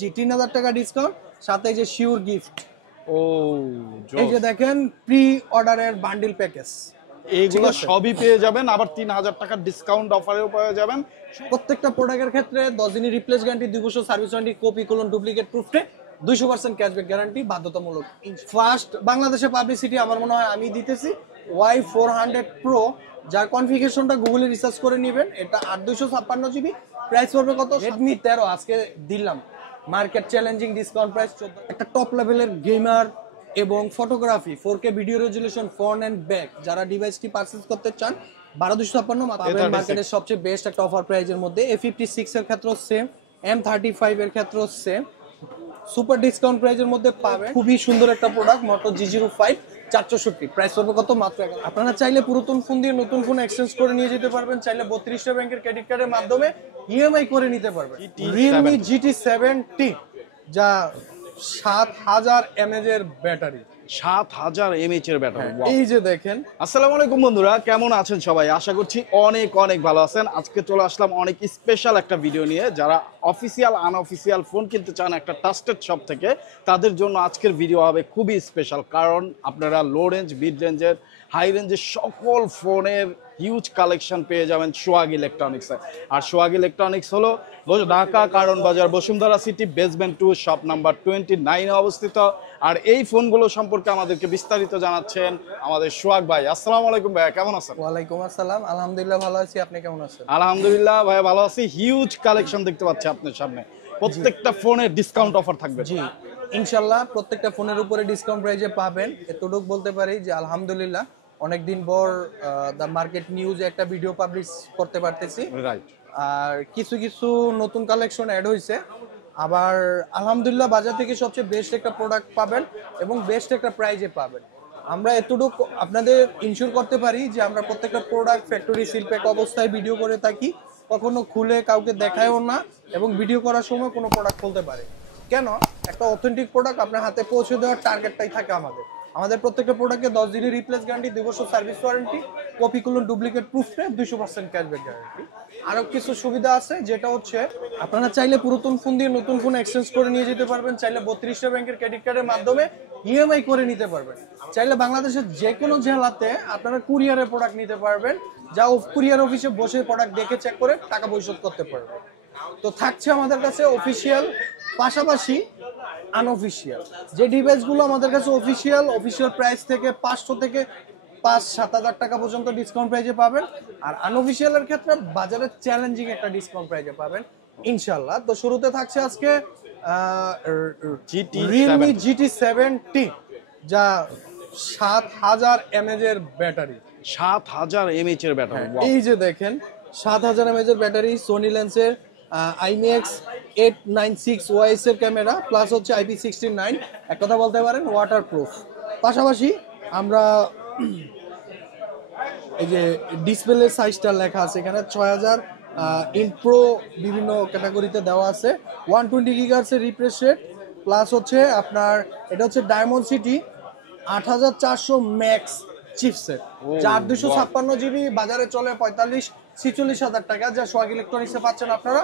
জি 3000 টাকা ডিসকাউন্ট সাথে এই যে শিওর গিফট। ও এই যে দেখেন প্রি অর্ডারের বান্ডিল প্যাকেজ, এইগুলো সবই পেয়ে যাবেন, আবার 3000 টাকার ডিসকাউন্ট অফারেও পেয়ে যাবেন। প্রত্যেকটা প্রোডাক্টের ক্ষেত্রে 10 দিনের রিপ্লেস গ্যারান্টি, 2 বছর service warranty, copy clone duplicate প্রুফে 200% ক্যাশব্যাক গ্যারান্টি বাধ্যতামূলক। ফার্স্ট বাংলাদেশে পাবলিসিটি আমার মনে হয় আমি দিতেছি Y400 Pro, যার কনফিগারেশনটা গুগলে রিসার্চ করে নেবেন। এটা 8256 জিবি, প্রাইস পড়বে কত? Redmi 13 আজকে দিলাম মার্কেট চ্যালেঞ্জিং ডিসকাউন্ট প্রাইস 14। একটা টপ লেভেলের গেমার এবং photography 4K video resolution front end back যারা ডিভাইসটি পারচেজ করতে চান 12256 পাবেন মার্কেটের সবচেয়ে বেস্ট একটা অফার প্রাইজের মধ্যে। A56 এর ক্ষেত্রেও সেম, M35 এর ক্ষেত্রেও সেম সুপার ডিসকাউন্ট প্রাইজের মধ্যে পাবেন। খুবই সুন্দর একটা প্রোডাক্ট Moto G05 464, প্রাইস পড়বে কত? মাত্র 11। আপনারা চাইলে পুরাতন ফোন দিয়ে নতুন ফোন এক্সচেঞ্জ করে নিয়ে যেতে পারবেন, চাইলে 32টা ব্যাংকের ক্রেডিট কার্ডের মাধ্যমে ইএমআই করে নিতে পারবেন। Realme GT70 যা 7000 mAh এর ব্যাটারি, 7000 mAh এর ব্যাটারি। এই যে দেখেন। আসসালামু আলাইকুম বন্ধুরা, কেমন আছেন সবাই? আশা করছি অনেক অনেক ভালো আছেন। আজকে চলে আসলাম অনেক স্পেশাল একটা ভিডিও নিয়ে। যারা অফিসিয়াল আনঅফিসিয়াল ফোন কিনতে চান একটা ট্রাস্টেড শপ থেকে, তাদের জন্য আজকের ভিডিও হবে খুবই স্পেশাল। কারণ আপনারা লো রেঞ্জ, মিড রেঞ্জের, হাই রেঞ্জের সকল ফোনের হিউজ কালেকশন পেয়ে যাবেন সোহাগ ইলেকট্রনিক্সে। আর সোহাগ ইলেকট্রনিক্স হলো ঢাকা কারণ বাজার Bashundhara city basement 2 shop number 29 এ অবস্থিত। আর এই ফোনগুলো সম্পর্কে আমাদেরকে বিস্তারিত জানাচ্ছেন আমাদের সোহাগ ভাই। আসসালামু আলাইকুম ভাইয়া, কেমন আছেন? ওয়ালাইকুম আসসালাম, আলহামদুলিল্লাহ ভালো আছি, আপনি কেমন আছেন? আলহামদুলিল্লাহ ভাইয়া ভালো আছি। হিউজ কালেকশন দেখতে পাচ্ছি আপনার সামনে, প্রত্যেকটা ফোনে ডিসকাউন্ট অফার থাকবে। জি ইনশাআল্লাহ প্রত্যেকটা ফোনের উপরে ডিসকাউন্ট প্রাইজে পাবেন। এতটুকু বলতে পারি যে আলহামদুলিল্লাহ অনেকদিন পর দ্য মার্কেট নিউজে একটা ভিডিও পাবলিশ করতে পারতেছি। রাইট। আর কিছু কিছু নতুন কালেকশন অ্যাড হয়েছে। আবার আলহামদুলিল্লাহ বাজার থেকে সবচেয়ে বেস্ট একটা প্রোডাক্ট পাবেন এবং বেস্ট একটা প্রাইজে পাবেন। আমরা এতটুকু আপনাদের ইনশিওর করতে পারি যে আমরা প্রত্যেকটা প্রোডাক্ট ফ্যাক্টরি সিল প্যাক অবস্থায় ভিডিও করে থাকি, কখনো খুলে কাউকে দেখায়ও না, এবং ভিডিও করার সময় কোনো প্রোডাক্ট খুলতে পারে কেন? একটা অথেন্টিক প্রোডাক্ট আপনার হাতে পৌঁছে দেওয়ার টার্গেটটাই থাকে আমাদের প্রত্যেকটা প্রোডাক্টে 10 দিনের রিপ্লেস গ্যারান্টি, 2 বছর service warranty, copy clone duplicate প্রুফে 200% ক্যাশব্যাক গ্যারান্টি। আরো কিছু সুবিধা আছে, যেটা হচ্ছে আপনারা চাইলে পুরাতন ফোন দিয়ে নতুন ফোন এক্সচেঞ্জ করে নিয়ে যেতে পারবেন, চাইলে 32টা ব্যাংকের ক্রেডিট কার্ডের মাধ্যমে ইএমআই করে নিতে পারবেন, চাইলে বাংলাদেশের যে কোনো জেলাতে আপনারা কুরিয়ারের প্রোডাক্ট নিতে পারবেন, যা কুরিয়ার অফিসে বসে প্রোডাক্ট দেখে চেক করে টাকা পরিশোধ করতে পারবেন। তো থাকছে আমাদের কাছে অফিসিয়াল পাশাপাশি আনঅফিসিয়াল। যে ডিভাইসগুলো আমাদের কাছে অফিসিয়াল প্রাইস থেকে 500 থেকে 5-7 হাজার টাকা পর্যন্ত ডিসকাউন্ট প্রাইজে পাবেন, আর আনঅফিসিয়ালের ক্ষেত্রে বাজারে চ্যালেঞ্জিং একটা ডিসকাউন্ট প্রাইজে পাবেন ইনশাআল্লাহ। তো শুরুতে থাকছে আজকে Realme GT70 যা 7000 mAh এর ব্যাটারি, 7000 mAh এর ব্যাটারি। এই যে দেখেন 7000 mAh এর ব্যাটারি, সোনি লেন্সের IMX 896 OIS এর ক্যামেরা, প্লাস হচ্ছে IP69, এক কথা বলতে পারেন ওয়াটারপ্রুফ। পাশাপাশি আমরা এই যে ডিসপ্লে সাইজটা লেখা আছে এখানে 6000 ইন প্রো বিভিন্ন ক্যাটাগরিতে দেওয়া আছে, 120 GHz এর রিফ্রেশ রেট, প্লাস হচ্ছে আপনার এটা হচ্ছে ডায়মন্ড সিটি 8400 ম্যাক্স চিপসেট, যার 256 জিবি বাজারে চলে 45-46 হাজার টাকা, যা সোহাগ ইলেকট্রনিক্সে পাচ্ছেন আপনারা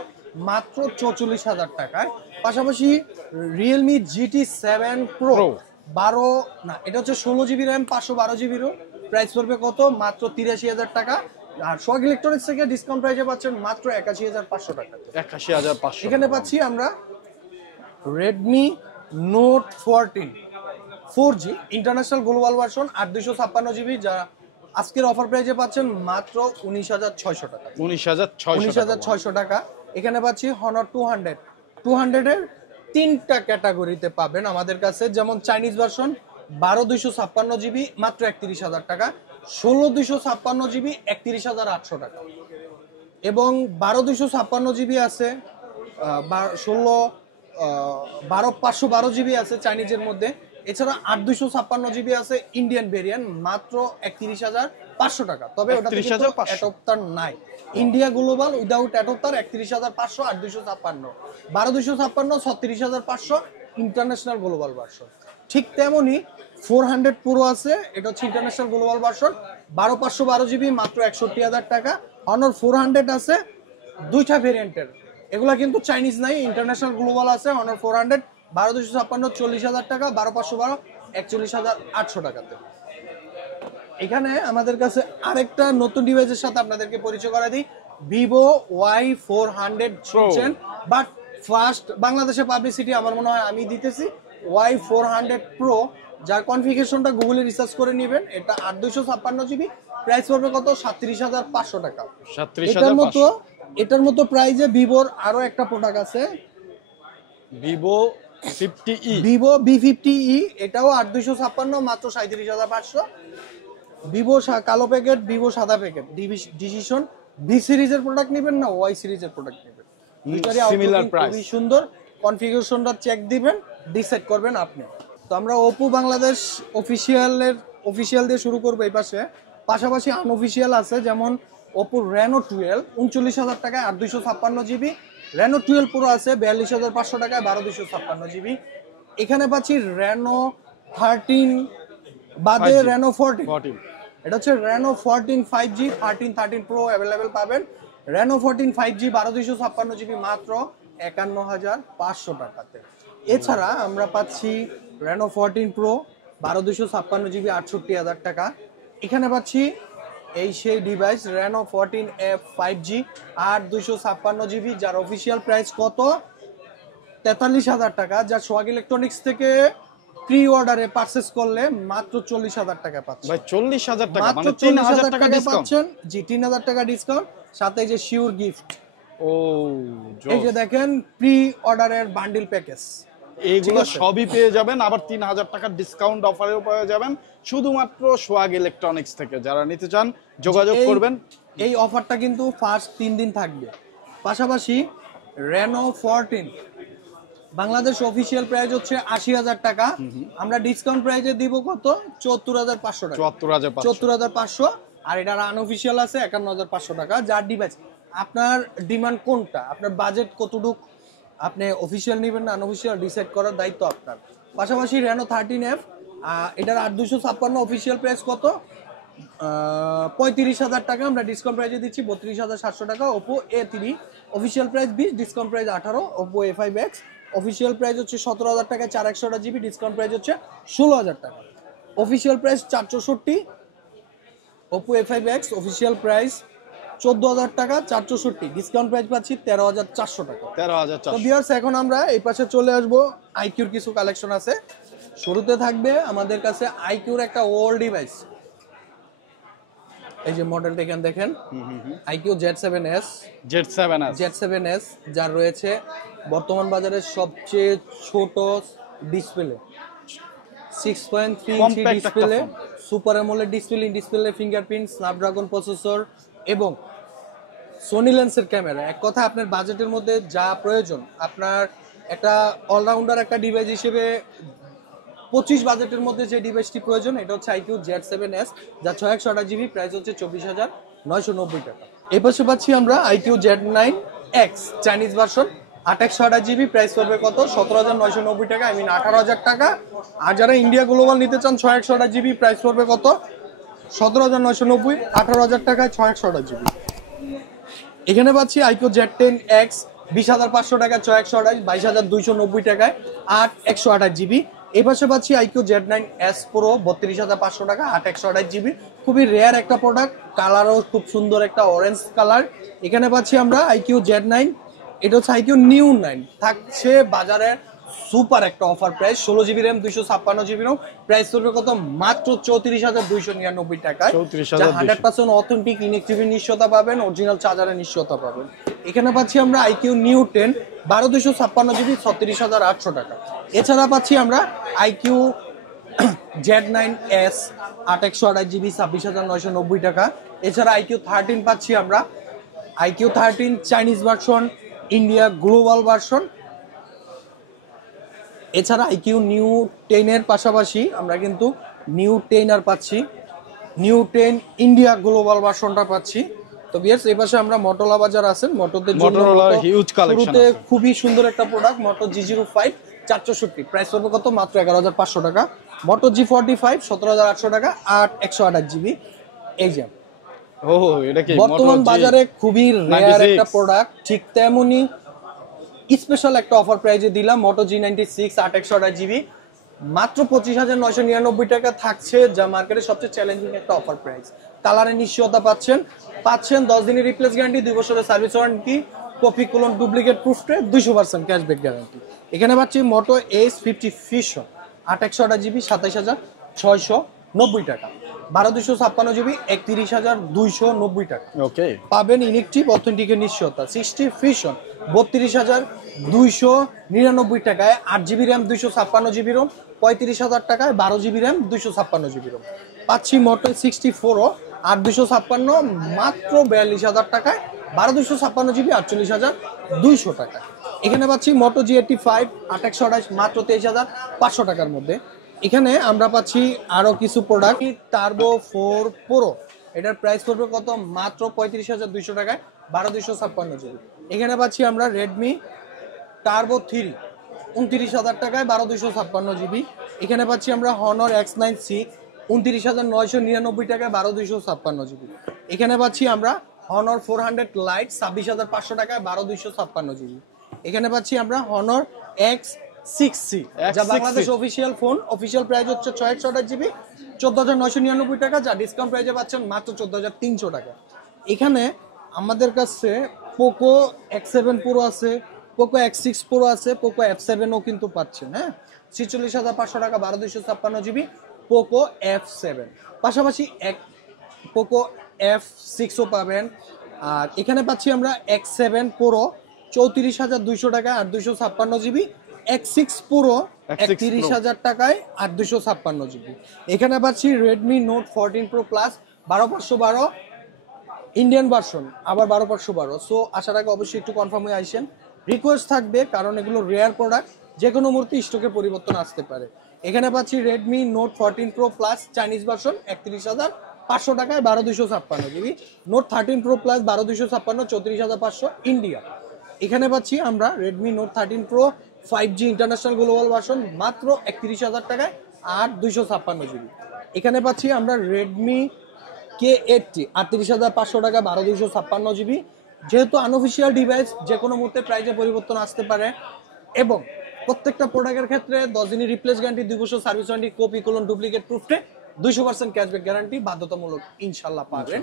মাত্র 44 হাজার টাকায়। পাশাপাশি Realme GT7 Pro 12 না, এটা হচ্ছে 16 GB RAM 512 GB ROM, price পড়বে কত? মাত্র 83 হাজার টাকা। আর সোহাগ ইলেকট্রনিক্স থেকে ডিসকাউন্ট প্রাইসে পাচ্ছেন মাত্র 81,500 টাকা। 81,500। এখানে পাচ্ছি আমরা Redmi Note 14 4G international global version 8256 GB, যা আজকের অফার প্রাইসে পাচ্ছেন মাত্র 19,600 টাকা। 19,600 টাকা। এখানে পাচ্ছি Honor 200 এর 3টা ক্যাটাগরিতে পাবেন আমাদের কাছে, যেমন চাইনিজ ভার্সন 12256 জিবি মাত্র 31,000 টাকা, 16256 জিবি 31,800 টাকা, এবং 12256 জিবি আছে, 12512 জিবি আছে চাইনিজের মধ্যে। এছাড়া 8256 জিবি আছে ইন্ডিয়ান ভেরিয়েন্ট মাত্র 31,500 টাকা। তবে ওটা অ্যাডপ্টার নাই, India global without adapter 31,500, 8256 12256 36,500 international global version. ঠিক তেমনি 400 Pro আছে, এটা হচ্ছে ইন্টারন্যাশনাল গ্লোবাল ভার্সন 12512 জিবি মাত্র 61,000 টাকা। Honor 400 আছে, দুইটা ভেরিয়েন্টের এগুলা কিন্তু চাইনিজ নাই, ইন্টারন্যাশনাল গ্লোবাল আছে। অনার 400 12256 40,000 টাকা, 12512 41,800 টাকাতে। এখানে আমাদের কাছে আরেকটা নতুন ডিভাইসের সাথে আপনাদেরকে পরিচয় করা দিই, ভিভো Y400 শুনছেন, বাট ফার্স্ট বাংলাদেশে পাবলিসিটি আমার মনে হয় আমি দিতেছি। Y400 Pro, যার কনফিগারেশনটা গুগলে রিসার্চ করে নেবেন। এটা 8256 জিবি, প্রাইস পড়বে কত 37,500 টাকা। এটার মতো প্রাইজে ভিভোর আরো একটা প্রোডাক্ট আছে, ভিভো 50e, ভিভো V50e, এটাও 8256, মাত্র 37,500। ভিভো কালো প্যাকেট, ভিভো সাদা প্যাকেট, ডিসিশন ভি সিরিজের প্রোডাক্ট নেবেন না ওয়াই সিরিজের প্রোডাক্ট নেবেন, দুইটারই সিমিলার আউটলুক প্রাইস, খুবই সুন্দর। কনফিগারেশনটা চেক দিবেন, ডিসাইড করবেন আপনি। তো আমরা ওপো বাংলাদেশ অফিসিয়াল দিয়ে শুরু করবো এই পাশে, পাশাপাশি আনঅফিসিয়াল আছে, যেমন ওপো রেনো 12 39,000 টাকায় 8256 জিবি, রেনো 12 প্রো আছে 42,500 টাকায় 12256 জিবি। এখানে পাচ্ছি রেনো 13 বাদে রেনো 14, এটা হচ্ছে রেনো 14 5G, 13 প্রো অ্যাভেলেবেল পাবেন। রেনো 14 5G 12256 জিবি মাত্র 51,500 টাকাতে। এছাড়া আমরা পাচ্ছি রেনো 14 প্রো 12256 জিবি 68,000 টাকা। এখানে পাচ্ছি এই সেই device Reno 14F 5G 8256 GB, যার অফিসিয়াল প্রাইস কত 43,000 টাকা, যা সোহাগ ইলেকট্রনিক্স থেকে প্রি অর্ডারে পারচেজ করলে মাত্র 40,000 টাকা পাচ্ছেন। ভাই 40,000 টাকা মাত্র মানে 3,000 টাকা ডিসকাউন্ট পাচ্ছেন। জি 3,000 টাকা ডিসকাউন্ট, সাথে এই যে শিওর গিফট, ও এই যে দেখেন প্রি অর্ডারের বান্ডিল প্যাকেজ, এইগুলো সবই পেয়ে যাবেন। আবার 3,000 টাকার ডিসকাউন্ট অফারেও পেয়ে যাবেন শুধুমাত্র সোহাগ ইলেকট্রনিক্স থেকে। যারা নিতে চান যোগাযোগ করবেন। এই অফারটা কিন্তু ফার্স্ট 3 দিন থাকবে। পাশাপাশি রেনো 14 বাংলাদেশ অফিসিয়াল প্রাইস হচ্ছে 80,000 টাকা, আমরা ডিসকাউন্ট প্রাইসে দিব কত 74,500 টাকা, 74,500। আর এটার আনঅফিসিয়াল আছে 51,500 টাকা। যার ডিভাইস আপনার ডিমান্ড কোনটা, আপনার বাজেট কতটুক, আপনি অফিসিয়াল নেবেন না আনঅফিসিয়াল ডিসাইড করার দায়িত্ব আপনার। পাশাপাশি রেনো 13F, এটার 8256 অফিসিয়াল প্রাইস কত 35,000 টাকা, আমরা ডিসকাউন্ট প্রাইসে দিচ্ছি 32,700 টাকা। Oppo A3 official price 20, discount price 18। Oppo A5X official price হচ্ছে 17,000 টাকা, 4100 জিবি, ডিসকাউন্ট প্রাইস হচ্ছে 16,000 টাকা। Official price 464। Oppo A5X official price 14,000 টাকা, 464, ডিসকাউন্ট প্রাইস পাচ্ছি 13,400 টাকা। 13,400। তো ভিউয়ার্স এখন আমরা এই পাশে চলে আসবো, আইকিউর কিছু কালেকশন আছে। শুরুতে থাকবে আমাদের কাছে আইকিউর একটা ওল্ড ডিভাইস, এই যে মডেলটা এখানে দেখেন, আইকিউ Z7s, যার রয়েছে বর্তমান বাজারের সবচেয়ে ছোট display, 6.3 inch display, super AMOLED display, display fingerprint, Snapdragon processor এবং সোনি লেন্সের ক্যামেরা। এক কথা আপনার বাজেটের মধ্যে যা প্রয়োজন, আপনার একটা অলরাউন্ডার একটা ডিভাইস হিসেবে 25 বাজেটের মধ্যে যে ডিভাইসটি প্রয়োজন, এটা হচ্ছে আইকিউ Z7s, যা 6128 জিবি, প্রাইস হচ্ছে 24,990 টাকা। এই পাশে পাচ্ছি আমরা iQOO Z9X Chinese version, 8128 GB, price পড়বে কত 17,990 টাকা, 18,000 টাকা। আর যারা ইন্ডিয়া গ্লোবাল নিতে চান 6128 জিবি, প্রাইস পড়বে কত 17,990, 18,000 টাকায় 6128 জিবি। এখানে পাচ্ছি আইকিউ Z10X 20,500 টাকা, 6128, 22,290 টাকায় 128 জিবি। এই পাশে পাচ্ছি আইকিউ Z9S Pro 32,500 টাকা, 128 জিবি, খুবই রেয়ার একটা প্রোডাক্ট, কালারও খুব সুন্দর একটা অরেঞ্জ কালার। এখানে পাচ্ছি আমরা আইকিউ Z9, এটা হচ্ছে আইকিউ নিউ 9, থাকছে বাজারে সুপার একটা offer price, 16 GB RAM 256 GB ROM, price পড়বে কত মাত্র 34,299 টাকায়, যা 100% অথেন্টিক ইনএক্টিভের নিশ্চয়তা পাবেন, অরিজিনাল চার্জারের নিশ্চয়তা পাবেন। এখানে পাচ্ছি আমরা আইকিউ নিউ 10 12,256 জিবি, 36,800 টাকা। এছাড়া পাচ্ছি আমরা আইকিউ Z9S 828 জিবি, 26,990 টাকা। এছাড়া আইকিউ 13 পাচ্ছি আমরা, iQOO 13 Chinese version, India global version. এছাড়া আইকিউ নিউ 10 এর পাশাপাশি আমরা কিন্তু নিউ 10 আর পাচ্ছি, নিউ 10 ইন্ডিয়া গ্লোবাল ভার্সনটা পাচ্ছি। তো ভিউয়ার্স এই পাশে আমরা মোটোলা বাজার আছেন, মোটোদের জন্য হিউজ কালেকশন আছে, খুবই সুন্দর একটা প্রোডাক্ট, মোটো G05 464, প্রাইস পড়বে কত মাত্র 11,500 টাকা। মোটো G45 17,800 টাকা, 128 জিবি। এই যে ও এটা কি বর্তমান বাজারে খুবই রেয়ার একটা প্রোডাক্ট, ঠিক তেমনি স্পেশাল একটা অফার প্রাইজে দিলাম মোটো G96 8/128GB মাত্র 25,999 টাকা থাকছে, যা মার্কেটে সবচেয়ে চ্যালেঞ্জিং একটা অফার প্রাইস। কালারের নিশ্চয়তা পাচ্ছেন 10 দিনের রিপ্লেস গ্যারান্টি, 2 বছরের service warranty, copy clone duplicate প্রুফে 200% ক্যাশব্যাক গ্যারান্টি। এখানে পাচ্ছি মোটো S50 ফিউশন 8/128GB 27,690 টাকা, 12/256GB 31,290 টাকা। ওকে, পাবেন ইলেকট্রিক অথেন্টিকের নিশ্চয়তা 60 ফিউশন 32,299 টাকায়, 8GB র্যাম 256GB রোম 35,000 টাকায়, 12GB র্যাম 256GB রোম। পাচ্ছি মোটো 64 8/256 মাত্র 42,000 টাকায়, 12/256GB 48,200 টাকায়। এখানে পাচ্ছি মোটো G85 8/128 মাত্র 23,500 টাকার মধ্যে। এখানে আমরা পাচ্ছি আরো কিছু প্রোডাক্ট, টার্বো 4 প্রো, এটার প্রাইস পড়বে কত? মাত্র 35,200 টাকায়, 12/256GB। এখানে পাচ্ছি আমরা রেডমি টার্বো 3 29,000 টাকায়, 12/256GB। এখানে পাচ্ছি আমরা হনর X9C 29,999 টাকায়, 12/256GB। এখানে পাচ্ছি আমরা হনর 400 লাইট 26,500 টাকায়, 12/256GB। এখানে পাচ্ছি আমরা হনর X6C, যা Bangladesh official phone, official price হচ্ছে 6/128GB 14,999 টাকা, যা ডিসকাউন্ট প্রাইসে পাচ্ছেন মাত্র 14,300 টাকা। এখানে আমাদের কাছে পোকো X7 প্রো আছে, পোকো X6 প্রো আছে, পোকো F7 ও কিন্তু পাচ্ছেন। হ্যাঁ, 46,500 টাকা, 12/256GB পোকো F7। পাশাপাশি পোকো F6 ও পাবেন। আর এখানে পাচ্ছি আমরা X7 প্রো 34,200 টাকায় 8/256GB, X6 প্রো 31,000 টাকায় 8/256GB। এখানে পাচ্ছি Redmi note 14 pro plus 12/512 Indian version, আবার 12/512। সো আসার আগে অবশ্যই একটু কনফার্ম হয়ে আসেন, রিকোয়েস্ট থাকবে, কারণ এগুলো রেয়ার প্রোডাক্ট, যে কোনো মুহূর্তে স্টকে পরিবর্তন আসতে পারে। এখানে পাচ্ছি Redmi note 14 pro plus Chinese version 31,500 টাকায়, 12/256GB। Note 13 pro plus 12/256 34,500 India. এখানে পাচ্ছি আমরা Redmi note 13 pro 5G international global version মাত্র 31,000 টাকায় 8/256GB। এখানে পাচ্ছি আমরা রেডমি K80 38,500 টাকা, 12/256GB। যেহেতু আনঅফিসিয়াল ডিভাইস, যে কোনো মুহূর্তে প্রাইসে পরিবর্তন আসতে পারে, এবং প্রত্যেকটা প্রোডাক্টের ক্ষেত্রে 10 দিনের রিপ্লেস গ্যারান্টি, 2 বছর service warranty, copy clone duplicate প্রুফে 200% ক্যাশব্যাক গ্যারান্টি বাধ্যতামূলক ইনশাল্লাহ পাবেন।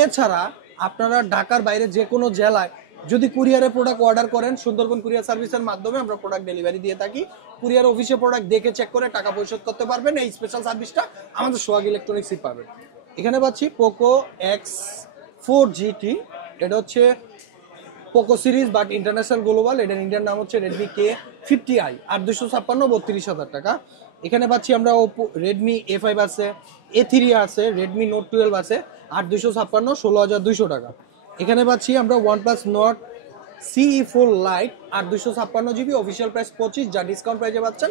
এছাড়া আপনারা ঢাকার বাইরে যে কোনো জেলায় যদি কুরিয়ারে প্রোডাক্ট অর্ডার করেন, সুন্দরবন কুরিয়ার সার্ভিসের মাধ্যমে আমরা প্রোডাক্ট ডেলিভারি দিয়ে থাকি। কুরিয়ার অফিসে প্রোডাক্ট দেখে চেক করে টাকা পরিশোধ করতে পারবেন। এই স্পেশাল সার্ভিসটা আমাদের সোহাগ ইলেকট্রনিক্সই পাবেন। এখানে পাচ্ছি পোকো X4 GT, এটা হচ্ছে Poco series but international global, এটার ইন্ডিয়ান নাম হচ্ছে রেডমি K50i 8/256 32,000 টাকা। এখানে পাচ্ছি আমরা রেডমি A5 আছে, A3 আছে, রেডমি নোট 12 আছে 8/256 16,200 টাকা। এখানে পাচ্ছি আমরা OnePlus Nord CE4 Lite 8/256GB, official price 25, যা ডিসকাউন্ট প্রাইসে পাচ্ছেন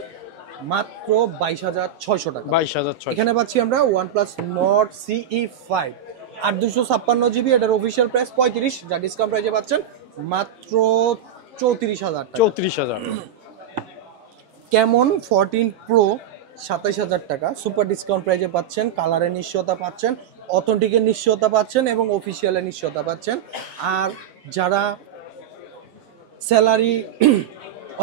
মাত্র 22,600 টাকা। 22,600। এখানে পাচ্ছি আমরা OnePlus Nord CE5 8/256GB, এটার অফিসিয়াল প্রাইস 35, যা ডিসকাউন্ট প্রাইসে পাচ্ছেন মাত্র 34,000 টাকা। 34,000। Camon 14 Pro 27,000 টাকা, সুপার ডিসকাউন্ট প্রাইসে পাচ্ছেন, কালারের নিশ্চয়তা পাচ্ছেন, অথেন্টিকের নিশ্চয়তা পাচ্ছেন, এবং অফিসিয়ালের নিশ্চয়তা পাচ্ছেন। আর যারা স্যালারি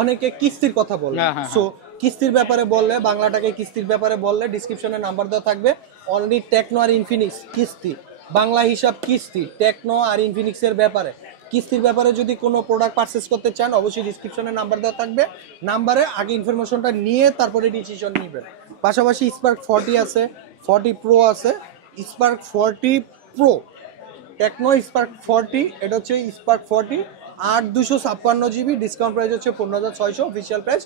অনেকে কিস্তির কথা বলে, সো কিস্তির ব্যাপারে বললে, বাংলাটাকে কিস্তির ব্যাপারে বললে ডিসক্রিপশনে নাম্বার দেওয়া থাকবে। অনলি টেকনো আর ইনফিনিক্স কিস্তি, বাংলা হিসাব কিস্তি, টেকনো আর ইনফিনিক্সের ব্যাপারে কিস্তির ব্যাপারে যদি কোনো প্রোডাক্ট পারচেস করতে চান, অবশ্যই ডিসক্রিপশনে নাম্বার দেওয়া থাকবে। নাম্বারে আগে ইনফরমেশনটা নিয়ে তারপরে ডিসিশন নেবেন। পাশাপাশি স্পার্ক 40 আছে, 40 প্রো আছে, স্পার্ক 40 প্রো, টেকনো স্পার্ক 40, এটা হচ্ছে স্পার্ক 40 8/256GB, ডিসকাউন্ট প্রাইস হচ্ছে 15,600, অফিসিয়াল প্রাইস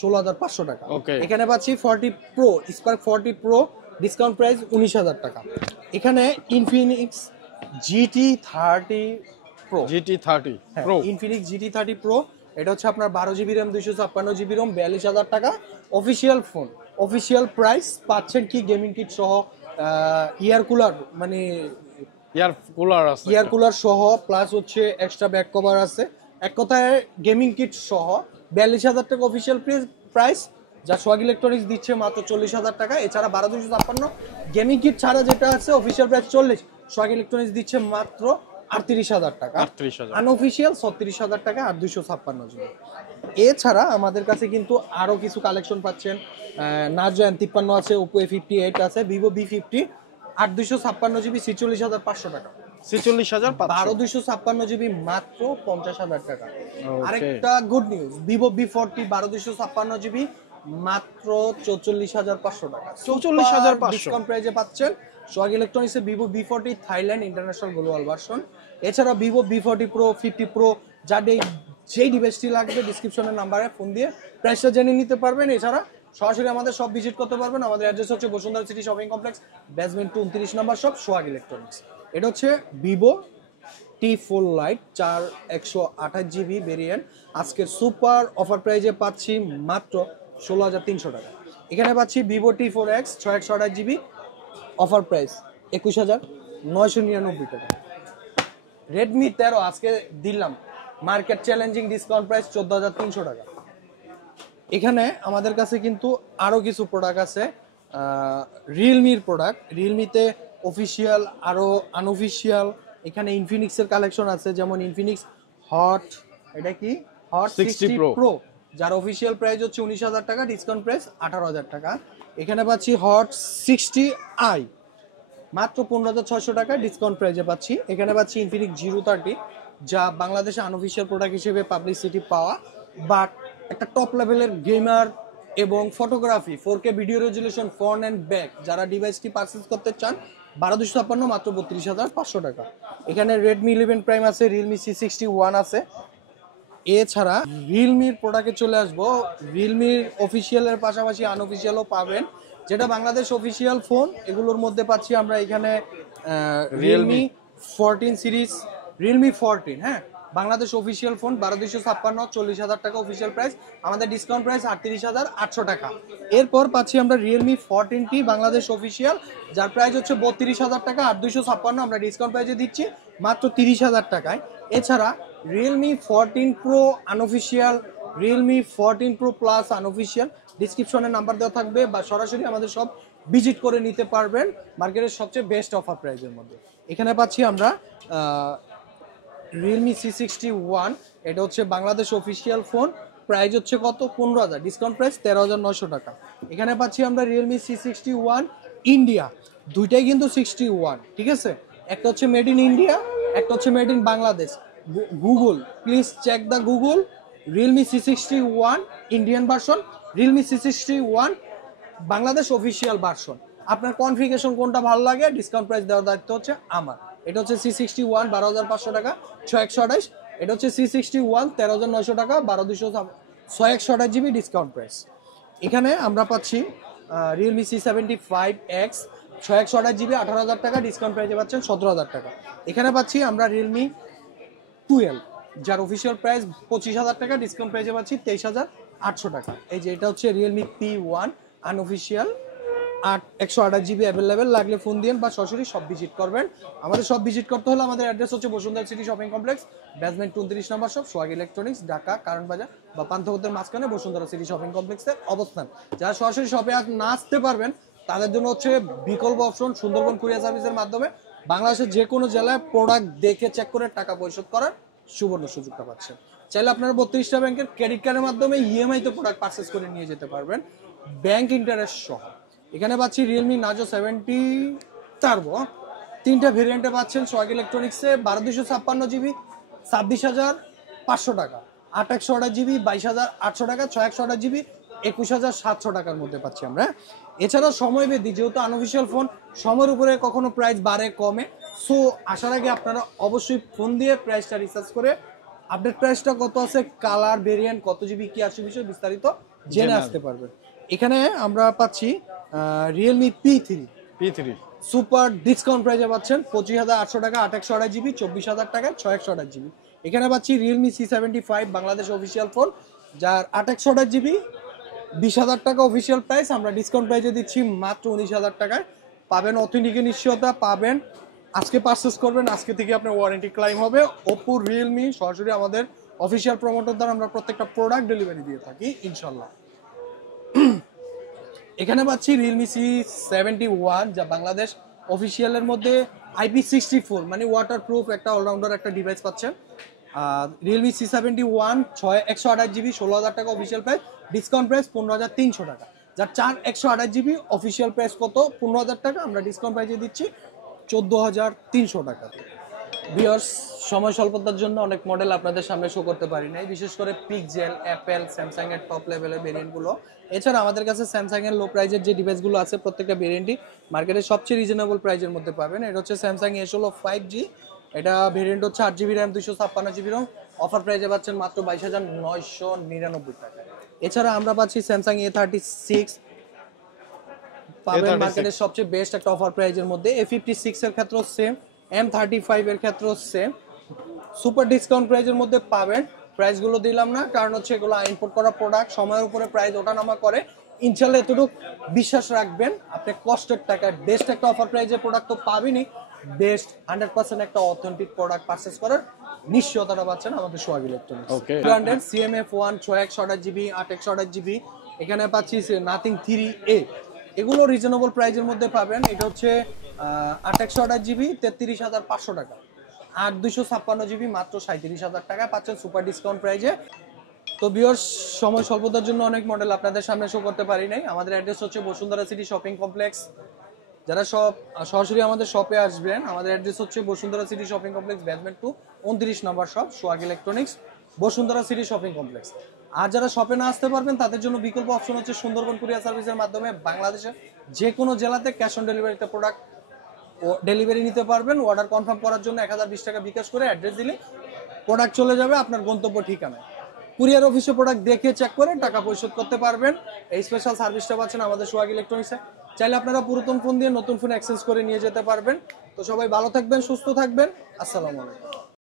16,500 টাকা। এখানে পাচ্ছি 40 pro, spark 40 pro, discount price 19,000 টাকা। এখানে Infinix GT30 pro, GT30 pro, Infinix GT30 pro, এটা হচ্ছে আপনার 12GB র্যাম 256GB রোম, 42,000 টাকা, অফিসিয়াল ফোন, অফিসিয়াল প্রাইস পাচ্ছেন কি গেমিং কিট সহ, ইয়ার কুলার, মানে ইয়ার কুলার সহ, প্লাস হচ্ছে এক্সট্রা ব্যাক কভার আছে। এক কথায় গেমিং কিট সহ 42,000 টাকা অফিসিয়াল প্রাইস, যা সোহাগ ইলেকট্রনিক্স দিচ্ছে মাত্র 40,000 টাকা। এছাড়া 12,256 গেমিং কিট ছাড়া যেটা আছে অফিসিয়াল প্রাইস 40, সোহাগ ইলেকট্রনিক্স দিচ্ছে মাত্র 38,000 টাকা, 38,000 আনঅফিসিয়াল 36,000 টাকা 856 জিবি। এছাড়া আমাদের কাছে কিন্তু আরো কিছু কালেকশন পাচ্ছেন, নার্জো M53 আছে, ওপো A58 আছে, ভিভো B50 856 জিবি 46,500 টাকা, 46,500 12 জিবি মাত্র 50,000 টাকা। Okay. আরেকটা good news, Vivo B40 12 GB মাত্র 44,500 টাকা, 44,500 ডিসকাউন্ট প্রাইসে পাচ্ছেন সোহাগ ইলেকট্রনিক্সে Vivo B40 Thailand international global version. এছাড়া ভিভো B40 প্রো 50 প্রো যাদের যেই ডিভাইসটি লাগবে ডিসক্রিপশনের নাম্বারে ফোন দিয়ে প্রাইসটা জেনে নিতে পারবেন। এছাড়া সরাসরি আমাদের সব ভিজিট করতে পারবেন। আমাদের অ্যাড্রেস হচ্ছে Bashundhara city shopping complex, basement 29 number shop, Sohag electronics. এটা হচ্ছে Vivo T4 lite 4128 GB variant, আজকের সুপার অফার প্রাইজে পাচ্ছি মাত্র 16,300 টাকা। এখানে পাচ্ছি Vivo T4X 6128 GB, offer price 21,999 টাকা। রেডমি 13 আজকে দিলাম মার্কেট চ্যালেঞ্জিং ডিসকাউন্ট প্রাইস 14,300 টাকা। এখানে আমাদের কাছে কিন্তু আরো কিছু প্রোডাক্ট আছে, রিয়েলমির প্রোডাক্ট, রিয়েলমিতে অফিসিয়াল আরো আনঅফিসিয়াল। এখানে ইনফিনিক্সের কালেকশন আছে, যেমন ইনফিনিক্স হট, এটা কি হট 60 প্রো, যার অফিসিয়াল প্রাইস হচ্ছে 19,000 টাকা, ডিসকাউন্ট প্রাইস 18,000 টাকা। এখানে পাচ্ছি হট 60i মাত্র 15,600 টাকা, ডিসকাউন্ট প্রাইসে পাচ্ছি। এখানে পাচ্ছি ইনফিনিক্স 030, যা বাংলাদেশে আনঅফিসিয়াল প্রোডাক্ট হিসেবে পাবলিসিটি পাওয়া, বাট একটা টপ লেভেলের গেমার এবং photography 4K video resolution front and back যারা ডিভাইসটি পারচেজ করতে চান 12,256 মাত্র 32,500 টাকা। এখানে রেডমি 11 প্রাইম আছে, রিয়েলমি C61 আছে। এছাড়া রিয়েলমির প্রোডাক্টে চলে আসবো, রিয়েলমির অফিসিয়ালের পাশাপাশি আনঅফিসিয়ালও পাবেন, যেটা বাংলাদেশ অফিসিয়াল ফোন এগুলোর মধ্যে পাচ্ছি আমরা এখানে রিয়েলমি 14 সিরিজ, রিয়েলমি 14, হ্যাঁ বাংলাদেশ অফিসিয়াল ফোন 12,256 40,000 টাকা অফিসিয়াল প্রাইস, আমাদের ডিসকাউন্ট প্রাইস 38,800 টাকা। এরপর পাচ্ছি আমরা রিয়েলমি 14T বাংলাদেশ অফিসিয়াল, যার প্রাইস হচ্ছে 32,000 টাকা 8,256, আমরা ডিসকাউন্ট প্রাইসে দিচ্ছি মাত্র 30,000 টাকায়। এছাড়া Realme 14 pro unofficial, Realme 14 pro plus unofficial, ডিসক্রিপশনে নাম্বার দেওয়া থাকবে বা সরাসরি আমাদের সব ভিজিট করে নিতে পারবেন মার্কেটের সবচেয়ে বেস্ট অফার প্রাইসের মধ্যে। এখানে পাচ্ছি আমরা রিয়েলমি C61, এটা হচ্ছে বাংলাদেশ অফিসিয়াল ফোন, প্রাইস হচ্ছে কত 15,000, ডিসকাউন্ট প্রাইস 13,900 টাকা। এখানে পাচ্ছি আমরা রিয়েলমি C61 ইন্ডিয়া, দুইটাই কিন্তু 61, ঠিক আছে, একটা হচ্ছে মেড ইন ইন্ডিয়া, একটা হচ্ছে made in Bangladesh. Google, please check the Google, Realme C61 Indian version, Realme C61 Bangladesh official version. আপনার কনফিগারেশন কোনটা ভালো লাগে, ডিসকাউন্ট প্রাইস দেওয়ার দায়িত্ব হচ্ছে আমার। এটা হচ্ছে C61 12,500 টাকা 6128, এটা হচ্ছে C61 13,900 টাকা 12,200 জিবি, ডিসকাউন্ট প্রাইস। এখানে আমরা পাচ্ছি রিয়েলমি C75X 6128 জিবি 18,000 টাকা, ডিসকাউন্ট প্রাইসে পাচ্ছেন 17,000 টাকা। এখানে পাচ্ছি আমরা রিয়েলমি 12, যার অফিসিয়াল প্রাইস 25,000 টাকা, ডিসকাউন্ট প্রাইসে পাচ্ছি 23,800 টাকা। এই যে এটা হচ্ছে Realme P1 unofficial 128 GB available, লাগলে ফোন দিন বা সরাসরি সব ভিজিট করবেন। আমাদের সব ভিজিট করতে হলে আমাদের অ্যাড্রেস হচ্ছে Bashundhara city shopping complex, basement 29 number shop, Sohag electronics, Dhaka কারণ বাজার বা পান্থপথের মাঝখানে বসুন্ধরা সিটি শপিং কমপ্লেক্সের অবস্থান। যারা সরাসরি শপে না আসতে পারবেন তাদের জন্য হচ্ছে বিকল্প অপশন সুন্দরবন কুরিয়ার সার্ভিসের মাধ্যমে বাংলাদেশের যে কোনো জেলায় প্রোডাক্ট দেখে চেক করে টাকা পরিশোধ করার সুবর্ণ সুযোগটা পাচ্ছেন। চাইলে আপনারা 32টা ব্যাংকের ক্রেডিট কার্ডের মাধ্যমে ইএমআই তে প্রোডাক্ট পারচেজ করে নিয়ে যেতে পারবেন, ব্যাংক ইন্টারেস্ট সহ। এখানে পাচ্ছি রিয়েলমি নার্জো 70 টার্বো, তিনটা ভেরিয়েন্টে পাচ্ছেন সোহাগ ইলেকট্রনিক্সে, 12,256 জিবি 26,500 টাকা, 8/128 জিবি 22,800 টাকা, 6/128 জিবি 21,700 টাকার মধ্যে পাচ্ছি আমরা। এছাড়াও সময়ভেদী, যেহেতু আনঅফিসিয়াল ফোন সময়ের উপরে কখনো প্রাইস বাড়ে কমে, সো আসার আগে আপনারা অবশ্যই ফোন দিয়ে প্রাইসটা রিসার্চ করে আপডেট প্রাইসটা কত আছে, কালার ভেরিয়েন্ট কত জিবি কি আসে বিষয়ে বিস্তারিত জেনে আসতে পারবেন। এখানে আমরা পাচ্ছি রিয়েলমি P3 সুপার ডিসকাউন্ট প্রাইসে পাচ্ছেন 25,800 টাকা, 8/128 জিবি 24,000 টাকা, 6/128 জিবি। এখানে পাচ্ছি Realme C75 Bangladesh official phone, যার 8/128 জিবি 20,000 টাকা অফিসিয়াল প্রাইস, আমরা ডিসকাউন্ট প্রাইসে দিচ্ছি মাত্র 19,000 টাকায়। পাবেন অথেন্টিকের নিশ্চয়তা পাবেন, আজকে পারচেস করবেন আজকে থেকে আপনার ওয়ারেন্টি ক্লাইম হবে। ওপো, রিয়েলমি সরাসরি আমাদের অফিসিয়াল প্রমোটার দ্বারা আমরা প্রত্যেকটা প্রোডাক্ট ডেলিভারি দিয়ে থাকি ইনশাল্লাহ। এখানে পাচ্ছি রিয়েলমি C71, যা বাংলাদেশ অফিসিয়ালের মধ্যে IP64 মানে ওয়াটারপ্রুফ একটা অলরাউন্ডার একটা ডিভাইস পাচ্ছেন। রিয়েলমি C71 128GB 16,000 টাকা অফিসিয়াল প্রাইস, ডিসকাউন্ট প্রাইস 15,300 টাকা। যার 128GB অফিসিয়াল প্রাইস কত 15,000 টাকা, আমরা ডিসকাউন্ট প্রাইসে দিচ্ছি 14,300 টাকা। ভিউয়ার্স, সময় স্বল্পতার জন্য অনেক মডেল আপনাদের সামনে শো করতে পারি নাই, বিশেষ করে পিক্সেল, অ্যাপেল, স্যামসাং এর টপ লেভেলের ভেরিয়েন্টগুলো। এছাড়া আমাদের কাছে স্যামসাং এর লো প্রাইজের যে ডিভাইসগুলো আছে প্রত্যেকটা ভেরিয়েন্টই মার্কেটের সবচেয়ে রিজনেবল প্রাইজের মধ্যে পাবেন। এটা হচ্ছে স্যামসাং S16 5G, এটা ভেরিয়েন্ট হচ্ছে 8GB র্যাম 256GB রম, অফার প্রাইজে পাচ্ছেন মাত্র 22,999 টাকা। এছাড়া আমরা পাচ্ছি স্যামসাং A36 পাবেন মার্কেটের সবচেয়ে বেস্ট একটা অফার প্রাইজের মধ্যে। A56 এর ক্ষেত্রেও সেম, M35 এর ক্ষেত্রেও সেম, সুপার ডিসকাউন্ট প্রাইজের মধ্যে পাবেন। প্রাইসগুলো দিলাম না, কারণ হচ্ছে এগুলো ইম্পোর্ট করা প্রোডাক্ট, সময়ের উপরে প্রাইস ওঠানামা করে। ইনশাল্লাহ এতটুকু বিশ্বাস রাখবেন, আপনি কষ্টের টাকায় বেস্ট একটা অফার প্রাইজের প্রোডাক্ট তো পাবেনই, বেস্ট 100% একটা অথেন্টিক প্রোডাক্ট পারচেজ করার নিশ্চয়তাটা পাচ্ছেন আমাদের সোহাগ ইলেকট্রনিক্স। ব্র্যান্ডের CMF1 6128GB 828GB, এখানে পাচ্ছি নাথিং 3A, এগুলো রিজনেবল প্রাইজের মধ্যে পাবেন। এটা হচ্ছে 828GB 33,500 টাকা, 8 256GB মাত্র 37,000 টাকা পাচ্ছেন সুপার ডিসকাউন্ট প্রাইজে। তো ভিউয়ার্স, সময় স্বল্পতার জন্য অনেক মডেল আপনাদের সামনে শো করতে পারি নাই। আমাদের অ্যাড্রেস হচ্ছে বসুন্ধরা সিটি শপিং কমপ্লেক্স। যারা সরাসরি আমাদের শপে আসবেন, আমাদের অ্যাড্রেস হচ্ছে Bashundhara city shopping complex, basement 2, 29 number shop, Sohag electronics, Bashundhara city shopping complex. আর যারা শপে না আসতে পারবেন তাদের জন্য বিকল্প অপশন হচ্ছে সুন্দরবন কুরিয়ার সার্ভিসের মাধ্যমে বাংলাদেশের যে কোনো জেলাতে ক্যাশ অন ডেলিভারিতে প্রোডাক্ট ডেলিভারি নিতে পারবেন। অর্ডার কনফার্ম করার জন্য 1020 টাকা বিকাশ করে অ্যাড্রেস দিলে প্রোডাক্ট চলে যাবে আপনার গন্তব্য ঠিকানায়। কুরিয়ার অফিসে প্রোডাক্ট দেখে চেক করে টাকা পরিশোধ করতে পারবেন। এই স্পেশাল সার্ভিসটা পাচ্ছেন আমাদের সোহাগ ইলেকট্রনিক্সে। চাইলে আপনারা পুরাতন ফোন দিয়ে নতুন ফোন এক্সচেঞ্জ করে নিয়ে যেতে পারবেন। তো সবাই ভালো থাকবেন, সুস্থ থাকবেন, আসসালামু আলাইকুম।